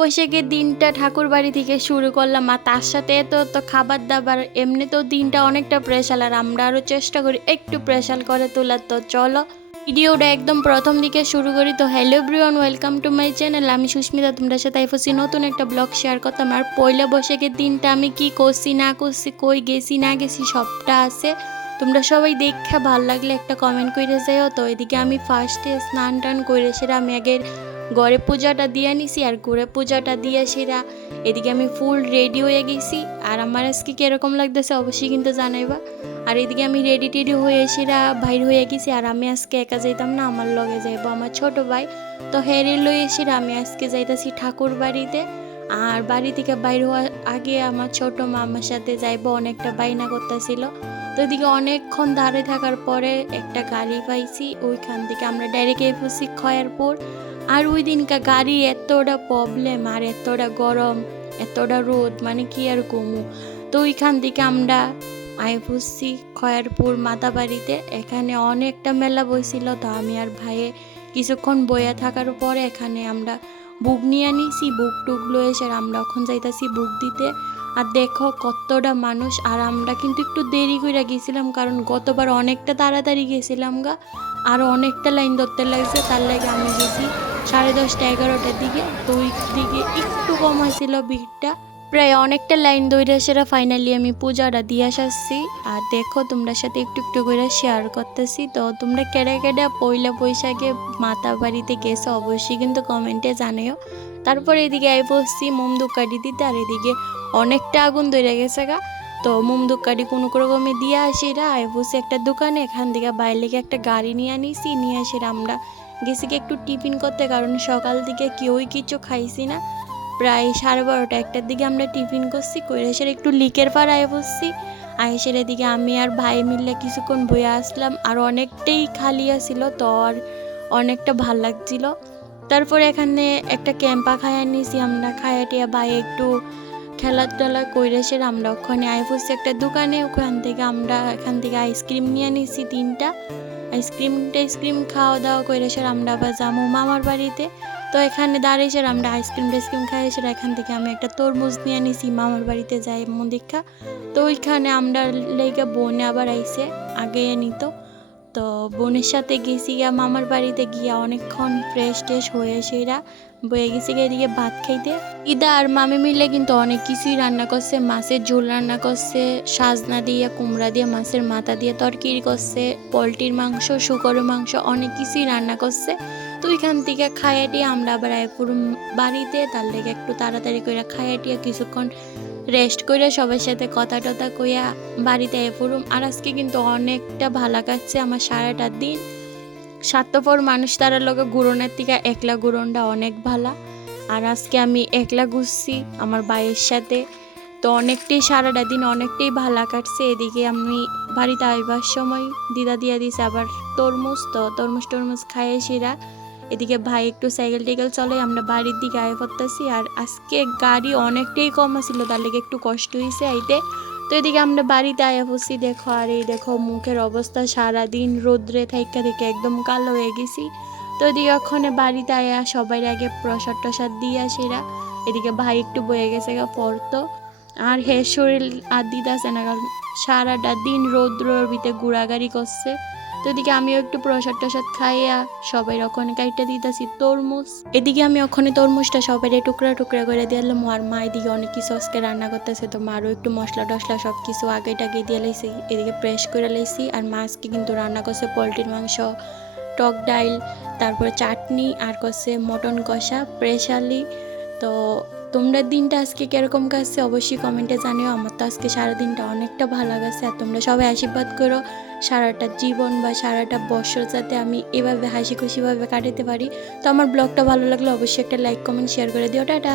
বৈশাখের দিনটা ঠাকুর বাড়ি থেকে শুরু করলাম, আর তার সাথে তো খাবার দাবার এমনিতেও দিনটা অনেকটা স্পেশাল, আর আমরা আরও চেষ্টা করি একটু স্পেশাল করে তোলার। তো চলো ভিডিওটা একদম প্রথম দিকে শুরু করি। তো hello everyone, welcome to my channel. আমি সুস্মিতা, তোমরা সাথে আইফসি নতুন একটা ব্লগ শেয়ার করতাম। আর পয়লা বৈশাখের দিনটা আমি কি করছি না করছি, কই গেছি না গেছি সবটা আছে। তোমরা সবাই দেখা ভাল লাগলে একটা কমেন্ট করে যাও। তো এদিকে আমি ফার্স্টে স্নান টান করে সেটা আমি আগের ঘরে পূজাটা দিয়ে নিছি, আর ঘরে পূজাটা দিয়ে সেরা এদিকে আমি ফুল রেডি হয়ে গেছি। আর আমার আজকে কীরকম লাগতেছে অবশ্যই কিন্তু জানাইবা। আর এদিকে আমি রেডি টেডি হয়ে সেরা বাইর হয়ে গেছি। আর আমি আজকে একা যাইতাম না, আমার লগে যাইব আমার ছোট ভাই। তো হেরে লই এসে আমি আজকে যাইতাছি ঠাকুর বাড়িতে। আর বাড়ি থেকে বাইর হওয়ার আগে আমার ছোট মামার সাথে যাইব, অনেকটা বাইনা করতেছিল। তো এদিকে অনেকক্ষণ দাঁড়িয়ে থাকার পরে একটা গাড়ি পাইছি, ওইখান থেকে আমরা ডাইরেক্ট এসেছি খয়ারপুর। আর ওই দিনকার গাড়ি এতটা প্রবলেম, আর এতটা গরম, এতটা রোদ, মানে কি আর কমু। তো ওইখান থেকে আমরা আয় বসছি খয়ারপুর মাতাবাড়িতে। এখানে অনেকটা মেলা বইছিল। তো আমি আর ভাইয়ে কিছুক্ষণ বইয়া থাকার পরে এখানে আমরা বুক নিয়ে নিছি, বুক টুক লয়ে এসে আমরা এখন যাইতাছি বুক দিতে। আর দেখো কতটা মানুষ। আর আমরা কিন্তু একটু দেরি করে গেছিলাম, কারণ গতবার অনেকটা তাড়াতাড়ি গেছিলাম গা, আর অনেকটা লাইন ধরতে লাগছে। তার লাগে আমি গেছি 10:30 11টার দিকে। তো ওই দিকে একটু কম হয়েছিল ভিড়টা, প্রায় অনেকটা লাইন ধরে সেটা ফাইনালি আমি পূজাটা দিয়ে আসছি। আর দেখো তোমরা সাথে একটু একটু করে শেয়ার করতেছি। তো তোমরা কেডা কেডা পয়লা বৈশাখে মাতা বাড়িতে গেছো অবশ্যই কিন্তু কমেন্টে জানিও। তারপরে এদিকে আই বসছি মোম ধূপকাঠি দিতে, আর এদিকে অনেকটা আগুন ধরে গেছে গা। তো মোম ধূপকাঠি কোনো রকমে দিয়ে আসি রা আই বসছি একটা দোকানে। এখান থেকে বাইরে একটা গাড়ি নিয়ে আনিছি, নিয়ে এসে আমরা গেছি একটু টিফিন করতে, কারণ সকাল থেকে কেউই কিছু খাইছি না। প্রায় 12:30 1টার দিকে আমরা টিফিন করছি, করে এসে একটু লিকের পাড় আয় বসছি। আয়েসের এদিকে আমি আর ভাই মিললে কিছুক্ষণ বয়ে আসলাম, আর অনেকটাই খালি আসছিল, তো আর অনেকটা ভাল লাগছিল। তারপরে এখানে একটা ক্যাম্পা খায়া নিয়েছি আমরা, খায়াটিয়া ভাই একটু খেলাধুলা করে এসে আমরা ওখানে আয় বসছি একটা দোকানে। ওখান থেকে আমরা এখান থেকে আইসক্রিম নিয়ে নিয়েছি 3টা। আইসক্রিম খাওয়া দাওয়া করে এসে আমরা আবার যাবো মামার বাড়িতে। তো এখানে দাঁড়িয়ে আমরা আইসক্রিম খাই এসে এখান থেকে আমি একটা তরমুজ নিয়ে নিছি, মামার বাড়িতে যাই মন দীক্ষা। তো ওইখানে আমরা লেগে বোনে আবার আইসে আগে নিত। তো বোনের সাথে গেছি গিয়া মামার বাড়িতে গিয়া অনেকক্ষণ ফ্রেশ ট্রেশ হয়ে সেরা বয়ে গেছি গিয়ে এদিকে ভাত খাইতে। ইদা আর মামি মিলে কিন্তু অনেক কিছুই রান্না করছে, মাছের ঝোল রান্না করছে, সাজনা দিয়ে কুমড়া দিয়ে মাছের মাথা দিয়ে তরকারি করছে, পোলট্রির মাংস, শুকরের মাংস, অনেক কিছুই রান্না করছে। তো ওইখান থেকে খাইয়াটিয়ে আমরা আবার আইপুর বাড়িতে। তার লেগে একটু তাড়াতাড়ি করে খাইয়াটিয়ে কিছুক্ষণ রেস্ট করে সবার সাথে কথা টথা কইয়া বাড়িতে আইপুরুম। আর আজকে কিন্তু অনেকটা ভালো কাটছে আমার সারাটা দিন। স্বার্থপর মানুষ তারা লোকে ঘুরনের থেকে একলা ঘুরনটা অনেক ভালো। আর আজকে আমি একলা ঘুরছি আমার ভাইয়ের সাথে। তো অনেকটাই সারাটা দিন অনেকটাই ভালো কাটছে। এদিকে আমি বাড়িতে আইবার সময় দিদা দিয়া দিছে আবার তরমুজ। তো তরমুজ খাইয়ে সেরা এদিকে ভাই একটু সাইকেল টেকেল চলে, আমরা বাড়ির দিকে আয় পড়তেছি। আর আজকে গাড়ি অনেকটাই কম ছিল, তার লেগে একটু কষ্ট হয়েছে আইতে। তো এদিকে আমরা বাড়িতে আয়া পড়ছি দেখো। আর এই দেখো মুখের অবস্থা, সারাদিন রোদ্রে থাইকা থেকে একদম কালো হয়ে গেছি। তো এদিকে ওখানে বাড়িতে আয়া সবাই আগে প্রসাদ টসাদ দিয়ে আসেরা। এদিকে ভাই একটু বয়ে গেছে গা পড়তো, আর হে শরীর আর দিদাছে না, কারণ সারাটা দিন রৌদ্রর ভিতরে ঘোরাঘুরি করছে। তো এদিকে আমিও একটু প্রসাদ টসাদ খাইয়া সবাই ওখানে কাইটা দিতেছি তরমুজ। এদিকে আমি ওখানে তরমুজটা সবাই টুকরা টুকরা করে দিলাম। আর মা এদিকে অনেক কিছু আজকে রান্না করতেছে, তো মারও একটু মশলা টসলা সব কিছু আগে টাগে দিয়ে লাইছি, এদিকে প্রেস করে লাইছি। আর মা আজকে কিন্তু রান্না করছে পোলট্রির মাংস, টক ডাইল, তারপরে চাটনি, আর করছে মটন কষা স্পেশালি। তো তোমরা দিনটা আজকে কিরকম কাটছে অবশ্যই কমেন্টে জানিও। আমার তো আজকে সারাদিনটা অনেকটা ভালো গেছে। আর তোমরা সবাই আশীর্বাদ করো সারাটা জীবন বা সারাটা বছর যাতে আমি এভাবে হাসি খুশিভাবে কাটাতে পারি। তো আমার ব্লগটা ভালো লাগলে অবশ্যই একটা লাইক কমেন্ট শেয়ার করে দিও। টাটা।